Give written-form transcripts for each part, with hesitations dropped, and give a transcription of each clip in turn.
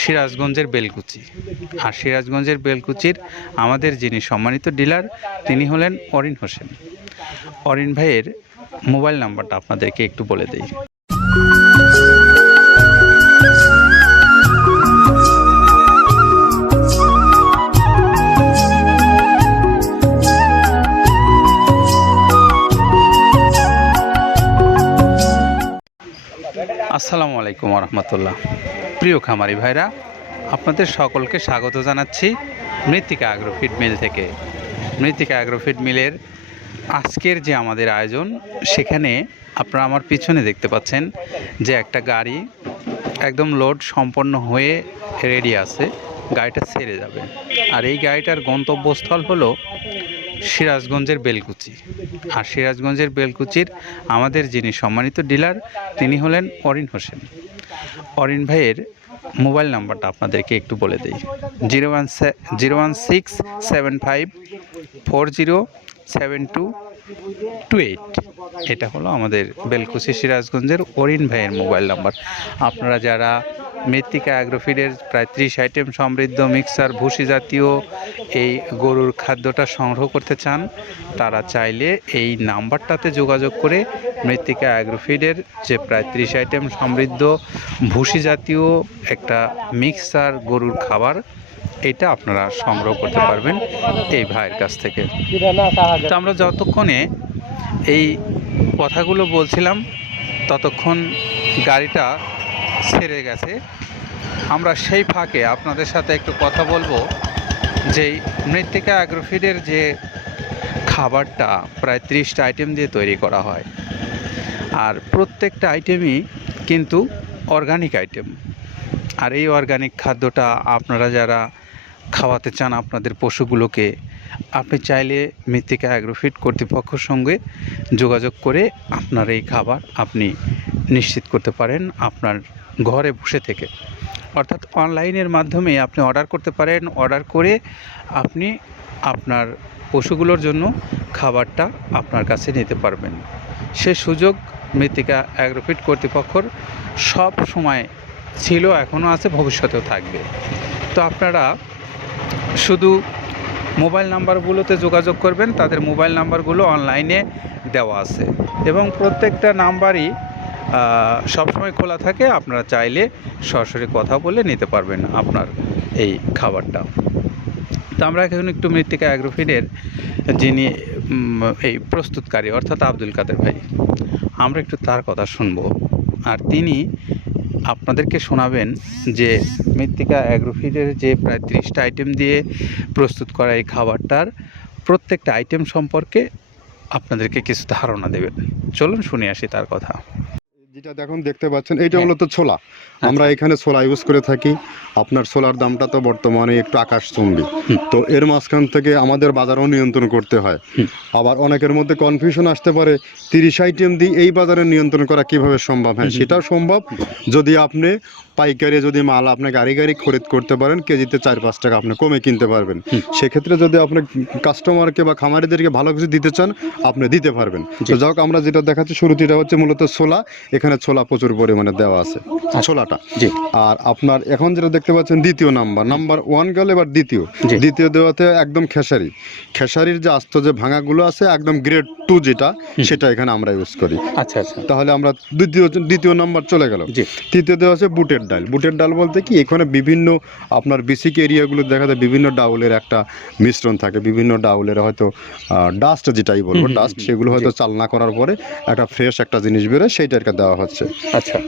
সিরাজগঞ্জের বেলকুচি। আর সিরাজগঞ্জের বেলকুচির আমাদের যিনি সম্মানিত ডিলার তিনি হলেন অরিন হোসেন। অরিন ভাইয়ের মোবাইল নাম্বারটা আপনাদেরকে একটু বলে দিই। আসসালামু আলাইকুম রহমতুল্লাহ। প্রিয় খামারি ভাইরা, আপনাদের সকলকে স্বাগত জানাচ্ছি মৃত্তিকা অ্যাগ্রো ফিড মিল থেকে। মৃত্তিকা অ্যাগ্রো ফিড মিলের আজকের যে আমাদের আয়োজন, সেখানে আপনারা আমার পিছনে দেখতে পাচ্ছেন যে একটা গাড়ি একদম লোড সম্পন্ন হয়ে রেডি আছে, গাড়িটা ছেড়ে যাবে। আর এই গাড়িটার গন্তব্যস্থল হলো সিরাজগঞ্জের বেলকুচি। আর সিরাজগঞ্জের বেলকুচির আমাদের যিনি সম্মানিত ডিলার তিনি হলেন অরিন হোসেন। অরিন ভাইয়ের মোবাইল নাম্বারটা আপনাদেরকে একটু বলে দিই। 01675407228। এটা হলো আমাদের বেলকুচি সিরাজগঞ্জের অরিন ভাইয়ের মোবাইল নাম্বার। আপনারা যারা মৃত্তিকা অ্যাগ্রোফিডের প্রায় 30 আইটেম সমৃদ্ধ মিক্সার ভুসি জাতীয় এই গরুর খাদ্যটা সংগ্রহ করতে চান, তারা চাইলে এই নাম্বারটাতে যোগাযোগ করে মৃত্তিকা অ্যাগ্রোফিডের যে প্রায় 30 আইটেম সমৃদ্ধ ভুসি জাতীয় একটা মিক্সার গরুর খাবার, এটা আপনারা সংগ্রহ করতে পারবেন এই ভাইয়ের কাছ থেকে। তো আমরা যতক্ষণে এই কথাগুলো বলছিলাম ততক্ষণ গাড়িটা ছেড়ে গেছে। আমরা সেই ফাঁকে আপনাদের সাথে একটু কথা বলবো যে মৃত্তিকা অ্যাগ্রোফিডের যে খাবারটা প্রায় 30টা আইটেম দিয়ে তৈরি করা হয়, আর প্রত্যেকটা আইটেমই কিন্তু অর্গানিক আইটেম। আর এই অর্গানিক খাদ্যটা আপনারা যারা খাওয়াতে চান আপনাদের পশুগুলোকে, আপনি চাইলে মৃত্তিকা অ্যাগ্রোফিড কর্তৃপক্ষের সঙ্গে যোগাযোগ করে আপনার এই খাবার আপনি নিশ্চিত করতে পারেন আপনার ঘরে বসে থেকে। অর্থাৎ অনলাইনের মাধ্যমে আপনি অর্ডার করতে পারেন। অর্ডার করে আপনি আপনার পশুগুলোর জন্য খাবারটা আপনার কাছে নিতে পারবেন। সে সুযোগ মৃত্তিকা অ্যাগ্রোফিড কর্তৃপক্ষর সব সময় ছিল, এখনও আছে, ভবিষ্যতেও থাকবে। তো আপনারা শুধু মোবাইল নাম্বারগুলোতে যোগাযোগ করবেন, তাদের মোবাইল নাম্বারগুলো অনলাইনে দেওয়া আছে এবং প্রত্যেকটা নাম্বারই সবসময় খোলা থাকে। আপনারা চাইলে সরাসরি কথা বলে নিতে পারবেন আপনার এই খাবারটা। তো আমরা এখন একটু মৃত্তিকা অ্যাগ্রোফিডের যিনি এই প্রস্তুতকারী অর্থাৎ আব্দুল কাদের ভাই, আমরা একটু তার কথা শুনবো। আর তিনি আপনাদেরকে শোনাবেন যে মৃত্তিকা অ্যাগ্রোফিডের যে প্রায় 30টা আইটেম দিয়ে প্রস্তুত করা এই খাবারটার প্রত্যেকটা আইটেম সম্পর্কে আপনাদেরকে কিছু ধারণা দেবেন। চলুন শুনে আসি তার কথা। যেটা দেখতে পাচ্ছেন এইটা মূলত ছোলা। আমরা এখানে ছোলা ইউজ করে থাকি। আপনার ছোলার দামটা তো বর্তমানে একটু আকাশচুম্বী। তো এর মাঝখান থেকে আমাদের বাজারও নিয়ন্ত্রণ করতে হয়। আবার অনেকের মধ্যে কনফিউশন আসতে পারে 30 আইটেম দিয়ে এই বাজারে নিয়ন্ত্রণ করা কিভাবে সম্ভব। হ্যাঁ, সেটাও সম্ভব যদি আপনি পাইকারি যদি মাল আপনি গাড়ি খরিদ করতে পারেন, কেজিতে 4-5 টাকা আপনি কমে কিনতে পারবেন। সেক্ষেত্রে যদি আপনি কাস্টমারকে বা খামারিদেরকে ভালো কিছু দিতে চান, আপনি দিতে পারবেন। তো যাই হোক, আমরা যেটা দেখাচ্ছি শুরুতে, এটা হচ্ছে মূলত ছোলা। এখানে ছোলা প্রচুর পরিমাণে দেওয়া আছে, ছোলাটা। আর আপনার এখন যেটা দেখতে পাচ্ছেন দ্বিতীয় নাম্বার 1 গেল, এবার দ্বিতীয় দেওয়াতে একদম খেসারির যে আস্ত যে ভাঙাগুলো আছে একদম গ্রেড 2 যেটা, সেটা এখানে আমরা ইউজ করি। আচ্ছা আচ্ছা, তাহলে আমরা দ্বিতীয় নাম্বার চলে গেল। তৃতীয় দেওয়া আছে বুটের ডাল বলতে কি, এখানে বিভিন্ন আপনার বেসিক এরিয়াগুলো দেখা যায় বিভিন্ন ডাউলের একটা মিশ্রণ থাকে, বিভিন্ন ডাউলের হয়তো ডাস্ট যেটাই বলবো ডাস্ট, সেগুলো হয়তো চালনা করার পরে একটা ফ্রেশ একটা জিনিস বেরোয়, সেইটাকে দেওয়া হচ্ছে। আচ্ছা,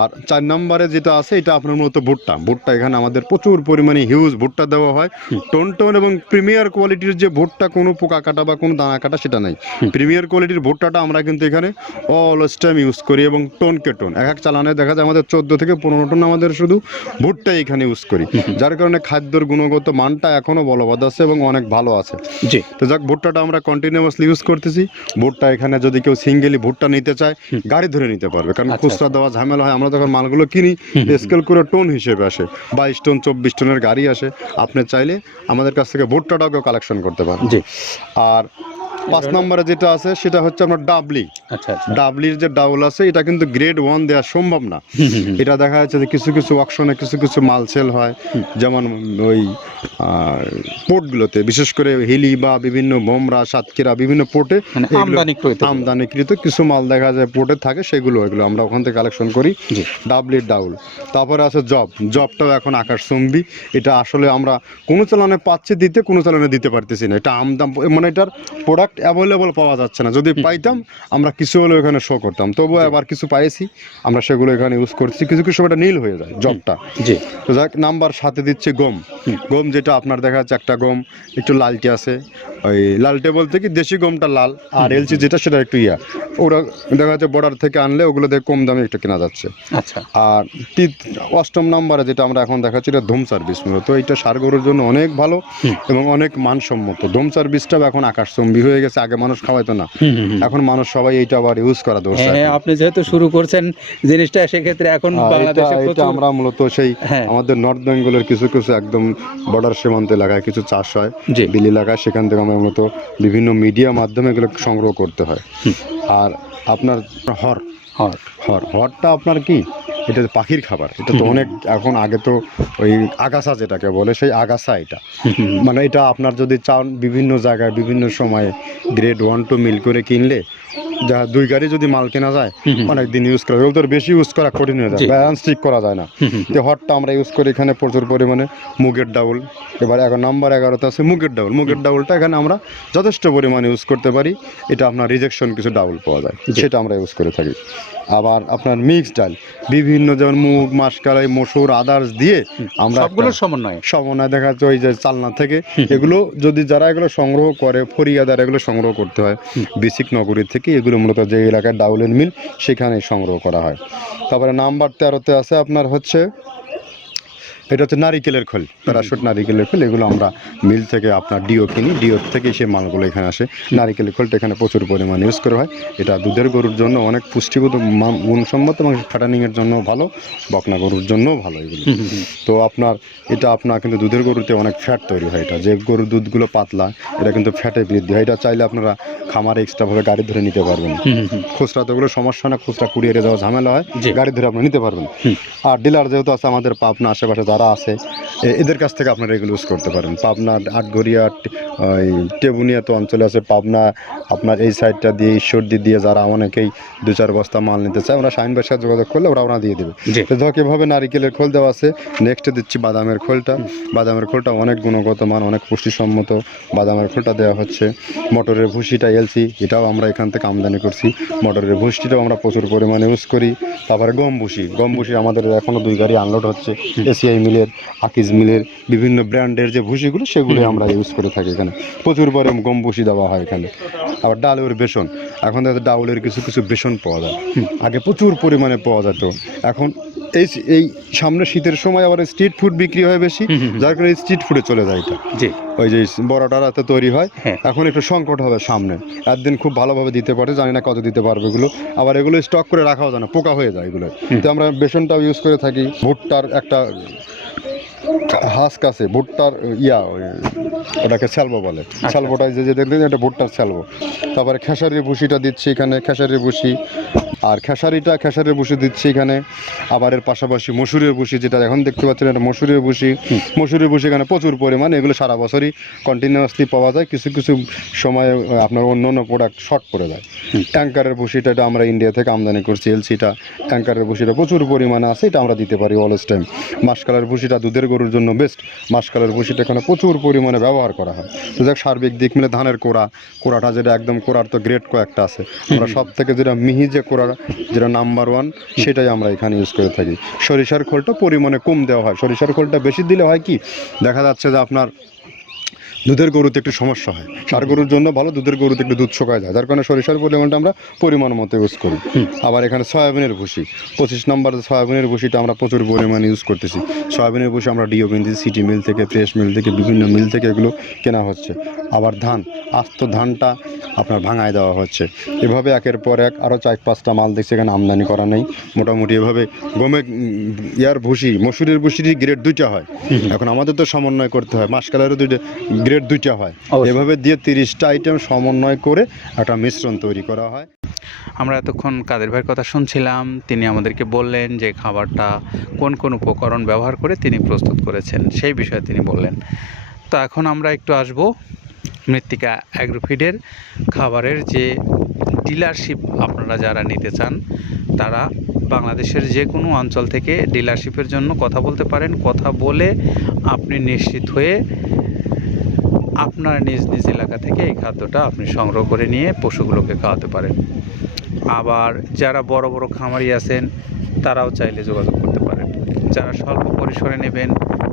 আর 4 নম্বরে যেটা আছে এটা আপনার মূলত ভুট্টা। এখানে আমাদের প্রচুর পরিমাণে হিউজ ভুট্টা দেওয়া হয়। টোন এবং প্রিমিয়ার কোয়ালিটির যে ভুট্টা, কোনো পোকা কাটা বা কোনো দানা কাটা সেটা নাই। প্রিমিয়ার কোয়ালিটির ভুট্টাটা আমরা কিন্তু এখানে অলওয়েজ টাইম ইউজ করি এবং টোনকে টোন এক চালানে দেখা যায় আমাদের 14 থেকে 15 টন আমাদের শুধু ভুট্টা এখানে ইউজ করি, যার কারণে খাদ্যের গুণগত মানটা এখনো বলবৎ আছে এবং অনেক ভালো আছে। জি, তো যাক, ভুট্টাটা আমরা কন্টিনিউয়াসলি ইউজ করতেছি। ভুট্টা এখানে যদি কেউ সিঙ্গেলি ভুট্টা নিতে চায়, গাড়ি ধরে নিতে পারবে, কারণ খুচরা দেওয়া ঝামেলা হয়। আমরা যখন মালগুলো কিনি স্কেল করে টোন হিসেবে আসে, 22 টন 24 টনের গাড়ি আসে। আপনি চাইলে আমাদের কাছ থেকে ভুট্টাটাও কালেকশন করতে পারেন। জি, আর 5 নম্বরে যেটা আছে সেটা হচ্ছে আপনার আচ্ছা আচ্ছা। ডাবলির যে ডাউল আছে এটা কিন্তু গ্রেড 1 দেওয়া সম্ভব না। এটা দেখা যাচ্ছে যে কিছু কিছু অকশনে কিছু কিছু মাল সেল হয়, যেমন ওই পোর্টগুলোতে, বিশেষ করে হিলি বা বিভিন্ন বোমরা, সাতক্ষীরা বিভিন্ন পোর্টে মানে আমদানিকৃত কিছু মাল দেখা যায় পোর্টে থাকে, সেগুলো এগুলো আমরা ওখান থেকে কালেকশন করি। ডাবলির ডাউল। তারপরে আছে জবটাও এখন আকাশচুম্বী। এটা আসলে আমরা কোনো চালানে পাচ্ছি দিতে, কোনো চালানে দিতে পারতেছি না। এটা আমদাম, মানে এটার প্রোডাক্ট অ্যাভেলেবল পাওয়া যাচ্ছে না। যদি পাইতাম আমরা কিছু হলেও এখানে শো করতাম, তবুও আবার কিছু পাইছি আমরা, সেগুলো এখানে ইউজ করছি। কিছু কিছু সময় নীল হয়ে যায় জবটা। তো যাক, নাম্বার সাথে দিচ্ছে গম। গম যেটা আপনার দেখা যাচ্ছে একটা গম একটু লালটে আছে, ওই লালটে বলতে কি দেশি গমটা লাল, আর এলচি যেটা সেটা একটু ওরা দেখা যাচ্ছে বর্ডার থেকে আনলে ওগুলো দেখে কম দামে একটু কেনা যাচ্ছে। আচ্ছা। আর 8ম নাম্বারে যেটা আমরা এখন দেখাচ্ছি এটা ধুম সার্ভিস। মূলত এটা ষাঁড় গরুর জন্য অনেক ভালো এবং অনেক মানসম্মত। ধুম সার্ভিসটা এখন আকাশচুম্বী হয়ে গেছে। আগে মানুষ খাওয়াইতো না, এখন মানুষ সবাই এইটা আবার ইউজ করা দরকার। হ্যাঁ, আপনি যেহেতু শুরু করছেন জিনিসটা, সেক্ষেত্রে এখন বাংলাদেশে এটা আমরা মূলত সেই আমাদের নর্থ বেঙ্গলের কিছু কিছু একদম বর্ডার সীমান্ত এলাকায় কিছু চাষ হয়, বিল এলাকায়, সেখান থেকে আমরা মূলত বিভিন্ন মিডিয়া মাধ্যমে এগুলো সংগ্রহ করতে হয়। আর আপনার হরটা আপনার কি, এটা পাখির খাবার। এটা তো অনেক এখন, আগে তো ওই আগাছা যেটাকে বলে, সেই আগাছা এটা। মানে এটা আপনার যদি চান বিভিন্ন জায়গায় বিভিন্ন সময়ে গ্রেড 1 2 মিল করে কিনলে, যা 2 গাড়ি যদি মাল কেনা যায়, অনেক দিন ইউজ করা, ওগুলো তো বেশি ইউজ করা কঠিন হয়ে যায়, ব্যালেন্স ঠিক করা যায় না। তো হটটা আমরা ইউজ করি এখানে প্রচুর পরিমাণে। মুগের ডাউল, এবার নাম্বার 11তে আছে মুগের ডাউল। মুগের ডাউলটা এখানে আমরা যথেষ্ট পরিমাণে ইউজ করতে পারি। এটা আপনার রিজেকশন কিছু ডাউল পাওয়া যায়, সেটা আমরা ইউজ করে থাকি। আবার আপনার মিক্স ডাল, বিভিন্ন যেমন মুগ, মাসকলাই, মসুর, আদার্স দিয়ে আমরা সবগুলোর সমন্বয় দেখা যাচ্ছে ওই যে চালনা থেকে এগুলো, যদি যারা এগুলো সংগ্রহ করে, ফরিয়াদার এগুলো সংগ্রহ করতে হয় বেসিক নগরী থেকে। এগুলো মূলত যে এলাকায় ডাউলের মিল সেখানে সংগ্রহ করা হয়। তারপরে নাম্বার 13তে আছে আপনার হচ্ছে, এটা হচ্ছে নারিকেলের খোল, প্যারাশুট নারিকেলের খোল। এগুলো আমরা মিল থেকে আপনার ডিও কিনি, ডিও থেকে সেই মালগুলো এখানে আসে। নারিকেলের খোলটা এখানে প্রচুর পরিমাণে ইউজ করা হয়। এটা দুধের গরুর জন্য অনেক পুষ্টিগত গুণসম্মত এবং ফ্যাটানিংয়ের জন্য ভালো, বকনা গরুর জন্যও ভালো এগুলো। তো আপনার এটা আপনার কিন্তু দুধের গরুতে অনেক ফ্যাট তৈরি হয়। এটা যে গরুর দুধগুলো পাতলা, এটা কিন্তু ফ্যাটে বৃদ্ধি হয়। এটা চাইলে আপনারা খামারে এক্সট্রাভাবে গাড়ি ধরে নিতে পারবেন। খুচরা তো ওগুলো সমস্যা না, খুচরা কুরিয়ারে যাওয়া ঝামেলা হয়, গাড়ি ধরে আপনারা নিতে পারবেন। আর ডিলার যেহেতু আছে আমাদের পাবনা আশেপাশে যারা আছে, এদের কাছ থেকে আপনারা এগুলো ইউজ করতে পারেন। পাবনা, আটঘরিয়া, ওই টেবুনিয়া তো অঞ্চলে আছে, পাবনা আপনার এই সাইডটা দিয়ে ঈশ্বরদী দিয়ে যারা অনেকেই 2-4 বস্তা মাল নিতে চায়, ওরা শাহিনবাইয়ের সাথে যোগাযোগ করলে ওরা দিয়ে দেবে। তো ধরো এভাবে নারিকেলের খোল দেওয়া আছে। নেক্সটে দিচ্ছি বাদামের খোলটা। বাদামের খোলটা অনেক গুণগত মান, অনেক পুষ্টিসম্মত বাদামের খোলটা দেওয়া হচ্ছে। মটরের ভুসিটা এলসি, এটাও আমরা এখান থেকে আমদানি করছি। মটরের ভুসিটাও আমরা প্রচুর পরিমাণে ইউজ করি। তারপরে গম ভুসি আমাদের এখনও 2 গাড়ি আনলোড হচ্ছে এসিআই মিলের, আকিজ মিলের, বিভিন্ন ব্র্যান্ডের যে ভুসিগুলো, সেগুলো আমরা ইউজ করে থাকি। এখানে প্রচুর পরিমাণে গম ভুসি দেওয়া হয় এখানে। আবার ডালের বেসন, এখন ডাউলের কিছু কিছু বেসন পাওয়া যায়, আগে প্রচুর পরিমাণে পাওয়া যেত। এখন এই সামনে শীতের সময় আবার স্ট্রিট ফুড বিক্রি হয় বেশি, যার কারণে স্ট্রিট ফুডে চলে যায় এটা। ওই যে বড়টা রাতে তৈরি হয়, এখন একটু সংকট হবে সামনে। একদিন খুব ভালোভাবে দিতে পারে, জানি না কত দিতে পারবে এগুলো। আবার এগুলো স্টক করে রাখাও যায় না, পোকা হয়ে যায় এগুলো। তো আমরা বেসনটাও ইউজ করে থাকি। ভুট্টার একটা হাস্ক আছে, ভুট্টার ওটাকে স্যালবো বলে, স্যালবোটা যে দেখবেন এটা ভুট্টার স্যালবো। তারপরে খেসারির ভুসিটা দিচ্ছি এখানে, খেসারির ভুসি। আর খেসারির ভুসি দিচ্ছি এখানে। আবার এর পাশাপাশি মসুরের ভুসি, যেটা এখন দেখতে পাচ্ছেন, এটা মসুরের ভুসি এখানে প্রচুর পরিমাণে। এগুলো সারা বছরই কন্টিনিউয়াসলি পাওয়া যায়, কিছু কিছু সময় আপনার অন্য প্রোডাক্ট শর্ট পড়ে যায়। ট্যাঙ্কারের ভুসিটা, এটা আমরা ইন্ডিয়া থেকে আমদানি করছি, এলসিটা। ট্যাঙ্কারের ভুসিটা প্রচুর পরিমাণে আছে, এটা আমরা দিতে পারি অলওয়েজ টাইম। মাসকালের ভুসিটা দুধের গরুর জন্য বেস্ট। মাসকালের ভুসিটা এখানে প্রচুর পরিমাণে ব্যবহার করা হয়। তো যাক, সার্বিক দিক মিলে ধানের কোড়াটা যেটা একদম, কোড়ার তো গ্রেড কয়েকটা আছে, আমরা সব থেকে যেটা মিহি যে কোড়া, যেটা নাম্বার 1, সেটাই আমরা এখানে ইউজ করে থাকি। সরিষার খোলটা পরিমাণে কম দেওয়া হয়। সরিষার খোলটা বেশি দিলে হয় কি, দেখা যাচ্ছে যে আপনার দুধের গরুতে একটু সমস্যা হয়। ষাঁড় গরুর জন্য ভালো, দুধের গরুতে একটু দুধ শুকায় যায়, যার কারণে সরিষার পরিমাণটা আমরা পরিমাণ মতো ইউজ করি। আবার এখানে সয়াবিনের ভুসি, 25 নম্বর সয়াবিনের ভুসিটা আমরা প্রচুর পরিমাণে ইউজ করতেছি। সয়াবিনের ভুসি আমরা ডিও কিনতেছি সিটি মিল থেকে, ফ্রেশ মিল থেকে, বিভিন্ন মিল থেকে এগুলো কেনা হচ্ছে। আবার আস্ত ধানটা আপনার ভাঙায় দেওয়া হচ্ছে। এভাবে একের পর এক আরও 4-5টা মাল দেখছি এখানে আমদানি করা নেই। মোটামুটি এভাবে মসুরের ভুসির গ্রেড 2টা হয়। এখন আমাদের তো সমন্বয় করতে হয়, মাসকালেরও 2টা গ্রেড গ্রেড দুইটা হয়, অবশ্যই। এভাবে দিয়ে 30টা আইটেম সমন্বয় করে একটা মিশ্রণ তৈরি করা হয়। আমরা এতক্ষণ কাদের ভাইয়ের কথা শুনছিলাম, তিনি আমাদেরকে বললেন যে খাবারটা কোন কোন উপকরণ ব্যবহার করে তিনি প্রস্তুত করেছেন, সেই বিষয়ে তিনি বললেন। তো এখন আমরা একটু আসব মৃত্তিকা অ্যাগ্রোফিডের খাবারের যে ডিলারশিপ আপনারা যারা নিতে চান, তারা বাংলাদেশের যে কোনো অঞ্চল থেকে ডিলারশিপের জন্য কথা বলতে পারেন। কথা বলে আপনি নিশ্চিত হয়ে আপনার নিজ নিজ এলাকা থেকে এই খাদ্যটা আপনি সংগ্রহ করে নিয়ে পশুগুলোকে খাওয়াতে পারেন। আবার যারা বড় বড় খামারি আছেন, তারাও চাইলে যোগাযোগ করতে পারেন। যারা স্বল্প পরিসরে নেবেন,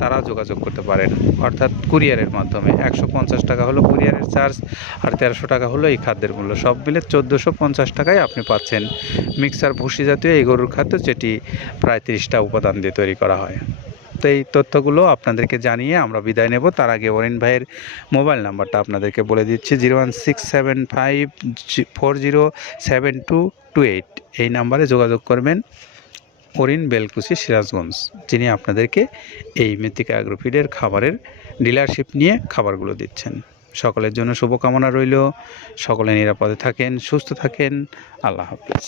তারাও যোগাযোগ করতে পারেন, অর্থাৎ কুরিয়ারের মাধ্যমে। 150 টাকা হলো কুরিয়ারের চার্জ, আর 1300 টাকা হলো এই খাদ্যের মূল্য। সব মিলে 1450 টাকায় আপনি পাচ্ছেন মিক্সার ভুসি জাতীয় এই গরুর খাদ্য, যেটি প্রায় 30টা উপাদান দিয়ে তৈরি করা হয়। তো এই তথ্যগুলো আপনাদেরকে জানিয়ে আমরা বিদায় নেব। তার আগে অরিন ভাইয়ের মোবাইল নাম্বারটা আপনাদেরকে বলে দিচ্ছি, 01675407228। এই নাম্বারে যোগাযোগ করবেন অরিন, বেলকুচি, সিরাজগঞ্জ, যিনি আপনাদেরকে এই মৃত্তিকা অ্যাগ্রোফিডের খাবারের ডিলারশিপ নিয়ে খাবারগুলো দিচ্ছেন। সকলের জন্য শুভকামনা রইল। সকলে নিরাপদে থাকেন, সুস্থ থাকেন। আল্লাহ হাফেজ।